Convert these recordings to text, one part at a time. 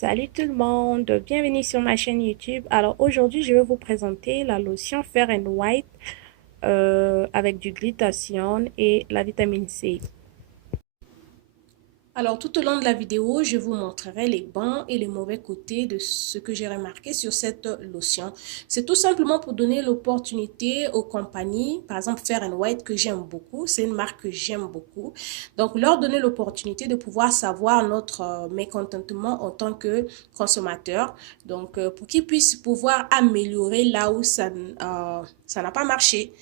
Salut tout le monde, bienvenue sur ma chaîne YouTube. Alors aujourd'hui, je vais vous présenter la lotion Fair and White avec du glutathione et la vitamine C. Alors, tout au long de la vidéo, je vous montrerai les bons et les mauvais côtés de ce que j'ai remarqué sur cette lotion. C'est tout simplement pour donner l'opportunité aux compagnies, par exemple Fair and White que j'aime beaucoup, c'est une marque que j'aime beaucoup. Donc, leur donner l'opportunité de pouvoir savoir notre mécontentement en tant que consommateur. Donc, pour qu'ils puissent pouvoir améliorer là où ça n'a pas marché.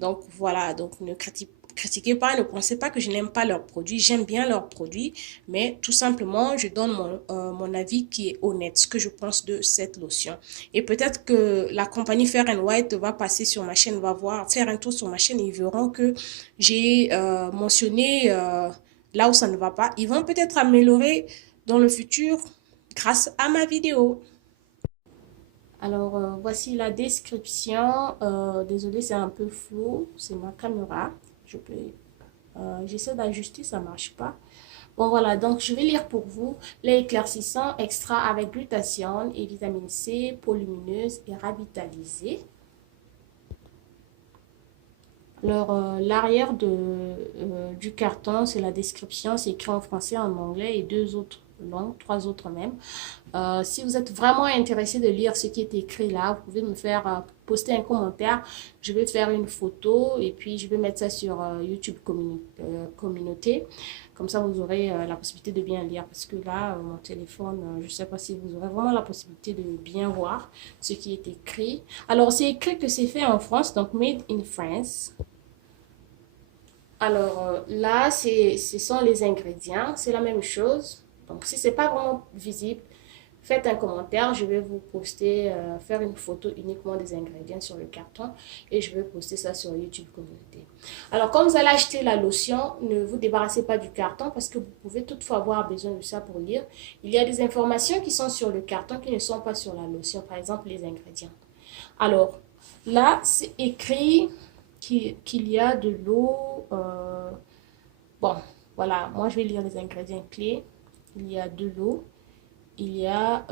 Donc voilà, donc ne critiquez pas, ne pensez pas que je n'aime pas leurs produits. J'aime bien leurs produits, mais tout simplement, je donne mon avis qui est honnête, ce que je pense de cette lotion. Et peut-être que la compagnie Fair and White va passer sur ma chaîne, va voir, faire un tour sur ma chaîne et ils verront que j'ai mentionné là où ça ne va pas. Ils vont peut-être améliorer dans le futur grâce à ma vidéo. Alors, voici la description. Désolée, c'est un peu flou. C'est ma caméra. J'essaie d'ajuster, ça marche pas. Bon, voilà. Donc, je vais lire pour vous. Lait éclaircissant, extra avec glutathione et vitamine C, peau lumineuse et revitalisée. Alors, l'arrière du carton, c'est la description. C'est écrit en français, en anglais et deux autres langues, trois autres même. Si vous êtes vraiment intéressé de lire ce qui est écrit là, vous pouvez me faire poster un commentaire. Je vais faire une photo et puis je vais mettre ça sur YouTube communauté. Comme ça, vous aurez la possibilité de bien lire. Parce que là, mon téléphone, je ne sais pas si vous aurez vraiment la possibilité de bien voir ce qui est écrit. Alors, c'est écrit que c'est fait en France, donc Made in France. Alors là, ce sont les ingrédients, c'est la même chose. Donc si c'est pas vraiment visible, faites un commentaire, je vais vous poster, faire une photo uniquement des ingrédients sur le carton et je vais poster ça sur YouTube communauté. Alors quand vous allez acheter la lotion, ne vous débarrassez pas du carton parce que vous pouvez toutefois avoir besoin de ça pour lire. Il y a des informations qui sont sur le carton qui ne sont pas sur la lotion, par exemple les ingrédients. Alors là, c'est écrit qu'il y a de l'eau. Bon, voilà, moi je vais lire les ingrédients clés. Il y a de l'eau, il y a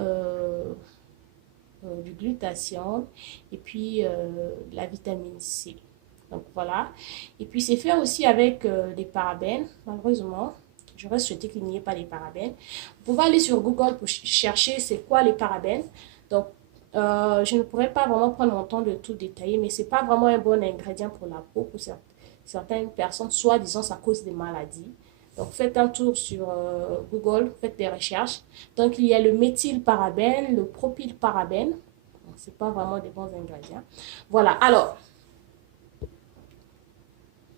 du glutathione et puis la vitamine C. Donc voilà. Et puis c'est fait aussi avec des parabènes, malheureusement. J'aurais souhaité qu'il n'y ait pas les parabènes. Vous pouvez aller sur Google pour chercher c'est quoi les parabènes. Donc, je ne pourrais pas vraiment prendre mon temps de tout détailler, mais c'est pas vraiment un bon ingrédient pour la peau pour certaines personnes, soit disant ça cause des maladies. Donc, faites un tour sur Google, faites des recherches. Donc, il y a le méthylparabène, le propylparabène. Ce n'est pas vraiment des bons ingrédients. Voilà. Alors,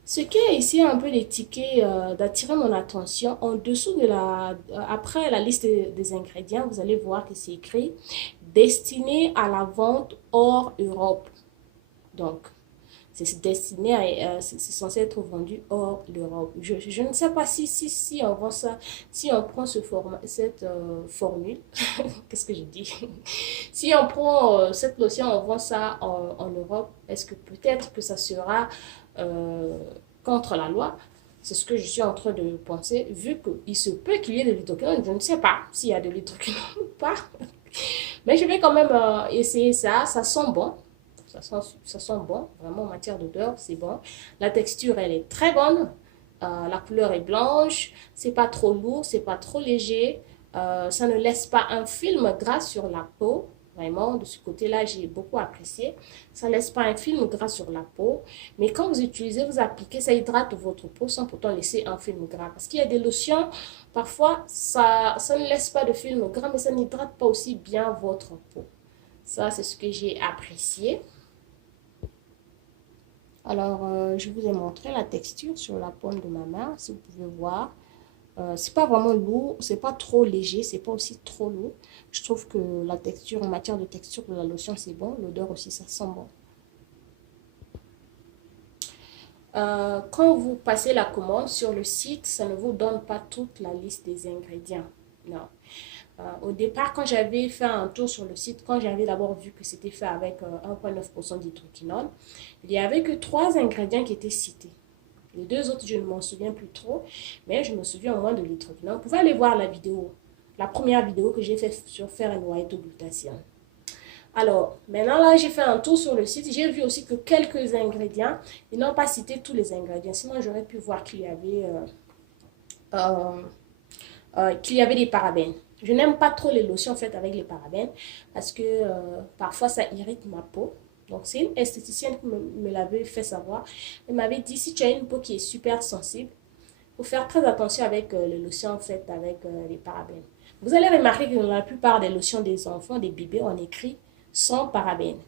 ce qui est ici un peu les tickets d'attirer mon attention, en dessous de après la liste des ingrédients, vous allez voir que c'est écrit destiné à la vente hors Europe. Donc, c'est destiné à, c'est censé être vendu hors l'Europe. Je ne sais pas si on vend ça, si on prend cette formule, qu'est-ce que je dis? Si on prend cette lotion, on vend ça en Europe, est-ce que peut-être que ça sera euh, contre la loi? C'est ce que je suis en train de penser, vu qu'il se peut qu'il y ait de l'hydroquinone. Je ne sais pas s'il y a de l'hydroquinone ou pas. Mais je vais quand même essayer ça. Ça sent bon. Ça sent bon. Vraiment, en matière d'odeur, c'est bon. La texture, elle est très bonne. La couleur est blanche. C'est pas trop lourd. C'est pas trop léger. Ça ne laisse pas un film gras sur la peau. Vraiment, de ce côté-là, j'ai beaucoup apprécié. Ça ne laisse pas un film gras sur la peau. Mais quand vous utilisez, vous appliquez, ça hydrate votre peau sans pourtant laisser un film gras. Parce qu'il y a des lotions, parfois, ça ne laisse pas de film gras, mais ça n'hydrate pas aussi bien votre peau. Ça, c'est ce que j'ai apprécié. Alors, je vous ai montré la texture sur la paume de ma main, si vous pouvez voir. C'est pas vraiment lourd, c'est pas trop léger, c'est pas aussi trop lourd. Je trouve que la texture, en matière de texture de la lotion, c'est bon. L'odeur aussi, ça sent bon. Quand vous passez la commande sur le site, ça ne vous donne pas toute la liste des ingrédients. Non. Au départ, quand j'avais fait un tour sur le site, quand j'avais d'abord vu que c'était fait avec 1,9% d'hydroquinone, il n'y avait que 3 ingrédients qui étaient cités. Les deux autres, je ne m'en souviens plus trop, mais je me souviens au moins de l'hydroquinone. Vous pouvez aller voir la première vidéo que j'ai fait sur faire une white glutathione. Alors, maintenant là, j'ai fait un tour sur le site. J'ai vu aussi que quelques ingrédients, ils n'ont pas cité tous les ingrédients. Sinon, j'aurais pu voir qu'il y avait des parabènes. Je n'aime pas trop les lotions faites avec les parabènes parce que parfois ça irrite ma peau. Donc, c'est une esthéticienne qui me l'avait fait savoir. Elle m'avait dit, si tu as une peau qui est super sensible, il faut faire très attention avec les lotions faites avec les parabènes. Vous allez remarquer que dans la plupart des lotions des enfants, des bébés, on écrit sans parabènes.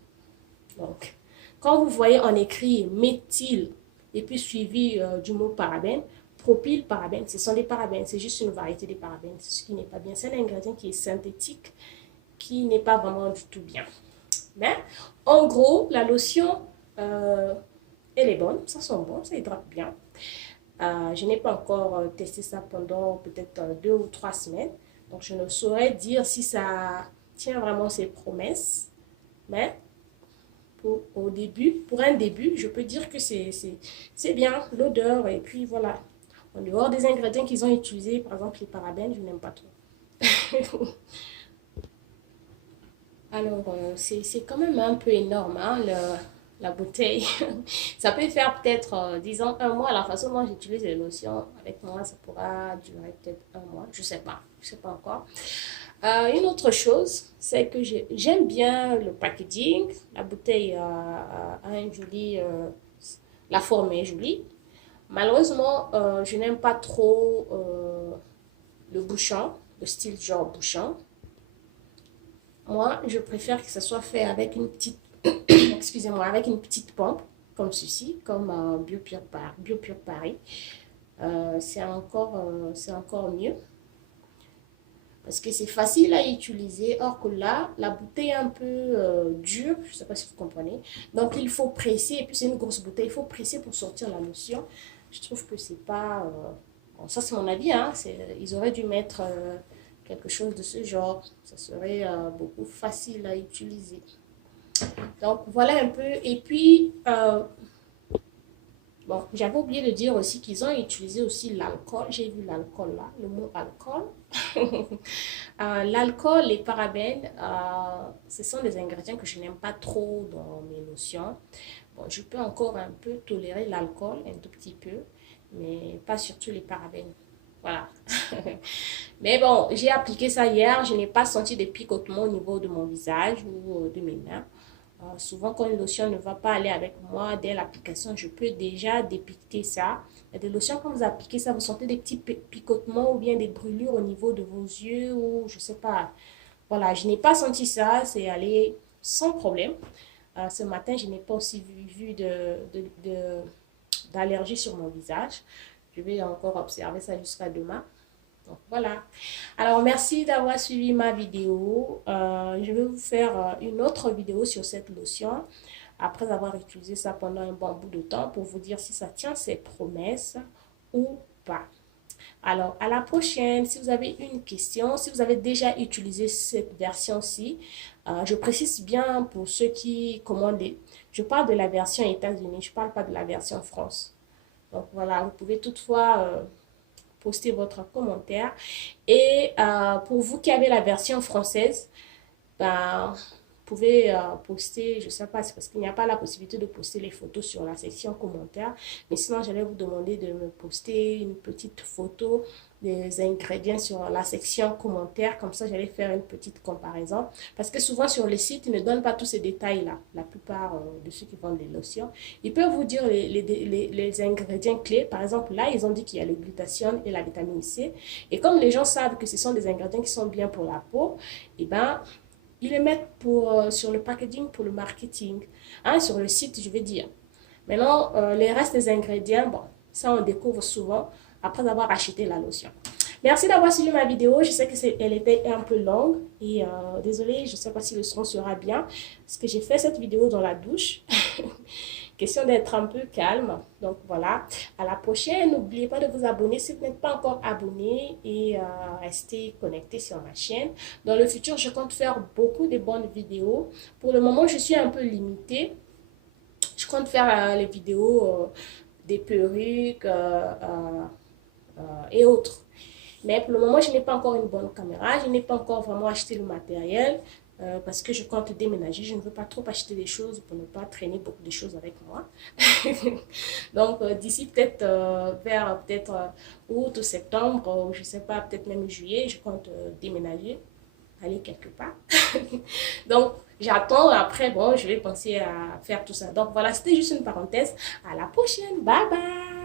Donc, quand vous voyez on écrit méthyle et puis suivi du mot parabène, propyl parabène, ce sont des parabènes, c'est juste une variété des parabènes, ce qui n'est pas bien. C'est un ingrédient qui est synthétique, qui n'est pas vraiment du tout bien. Mais en gros, la lotion, elle est bonne, ça sent bon, ça hydrate bien. Je n'ai pas encore testé ça pendant peut-être 2 ou 3 semaines. Donc, je ne saurais dire si ça tient vraiment ses promesses. Mais pour un début, je peux dire que c'est bien l'odeur. Et puis voilà. En dehors des ingrédients qu'ils ont utilisés, par exemple les parabènes, je n'aime pas trop. Alors, c'est quand même un peu énorme, hein, la bouteille. Ça peut faire peut-être, disons, un mois. La façon dont j'utilise les lotions, avec moi, ça pourra durer peut-être un mois. Je sais pas. Je sais pas encore. Une autre chose, c'est que j'aime bien le packaging. La bouteille a un joli... la forme est jolie. Malheureusement, je n'aime pas trop le bouchon, le style genre bouchon. Moi, je préfère que ça soit fait avec une petite, excusez-moi, avec une petite pompe, comme ceci, comme BioPure Paris. C'est encore mieux. Parce que c'est facile à utiliser. Or que là, la bouteille est un peu dure. Je ne sais pas si vous comprenez. Donc, il faut presser. Et puis, c'est une grosse bouteille. Il faut presser pour sortir la lotion. Je trouve que c'est pas... bon, ça, c'est mon avis. Hein. Ils auraient dû mettre quelque chose de ce genre. Ça serait beaucoup facile à utiliser. Donc, voilà un peu. Et puis, bon, j'avais oublié de dire aussi qu'ils ont utilisé aussi l'alcool. J'ai vu l'alcool là, le mot alcool. L'alcool, les parabènes, ce sont des ingrédients que je n'aime pas trop dans mes lotions. Bon, je peux encore un peu tolérer l'alcool, un tout petit peu, mais pas surtout les parabènes. Voilà. Mais bon, j'ai appliqué ça hier. Je n'ai pas senti de picotement au niveau de mon visage ou de mes mains. Souvent, quand une lotion ne va pas aller avec moi, dès l'application, je peux déjà dépiquer ça. Il y a des lotions, quand vous appliquez ça, vous sentez des petits picotements ou bien des brûlures au niveau de vos yeux ou je sais pas. Voilà, je n'ai pas senti ça, c'est allé sans problème. Ce matin, je n'ai pas aussi vu d'allergie sur mon visage. Je vais encore observer ça jusqu'à demain. Donc voilà. Alors merci d'avoir suivi ma vidéo. Je vais vous faire une autre vidéo sur cette lotion après avoir utilisé ça pendant un bon bout de temps pour vous dire si ça tient ses promesses ou pas. Alors à la prochaine. Si vous avez une question, si vous avez déjà utilisé cette version-ci, je précise bien pour ceux qui commandent. Je parle de la version États-Unis, je ne parle pas de la version France. Donc voilà, vous pouvez toutefois poster votre commentaire. Et pour vous qui avez la version française, ben, vous pouvez poster, je ne sais pas, c'est parce qu'il n'y a pas la possibilité de poster les photos sur la section commentaires. Mais sinon, j'allais vous demander de me poster une petite photo des ingrédients sur la section commentaires. Comme ça, j'allais faire une petite comparaison. Parce que souvent, sur les sites, ils ne donnent pas tous ces détails-là. La plupart de ceux qui vendent des lotions. Ils peuvent vous dire les ingrédients clés. Par exemple, là, ils ont dit qu'il y a le glutathione et la vitamine C. Et comme les gens savent que ce sont des ingrédients qui sont bien pour la peau, et ben ils les mettent sur le packaging pour le marketing, hein, sur le site, je vais dire. Maintenant, les restes des ingrédients, bon, ça on découvre souvent après avoir acheté la lotion. Merci d'avoir suivi ma vidéo. Je sais qu'elle était un peu longue et désolée, je ne sais pas si le son sera bien parce que j'ai fait cette vidéo dans la douche. Question d'être un peu calme. Donc voilà, à la prochaine. N'oubliez pas de vous abonner si vous n'êtes pas encore abonné et restez connecté sur ma chaîne. Dans le futur, je compte faire beaucoup de bonnes vidéos. Pour le moment, je suis un peu limitée. Je compte faire les vidéos des perruques et autres. Mais pour le moment, je n'ai pas encore une bonne caméra. Je n'ai pas encore vraiment acheté le matériel parce que je compte déménager. Je ne veux pas trop acheter des choses pour ne pas traîner beaucoup de choses avec moi. Donc, d'ici peut-être vers peut-être août ou septembre, ou je ne sais pas, peut-être même juillet, je compte déménager, aller quelque part. Donc, j'attends. Après, bon, je vais penser à faire tout ça. Donc, voilà, c'était juste une parenthèse. À la prochaine. Bye bye.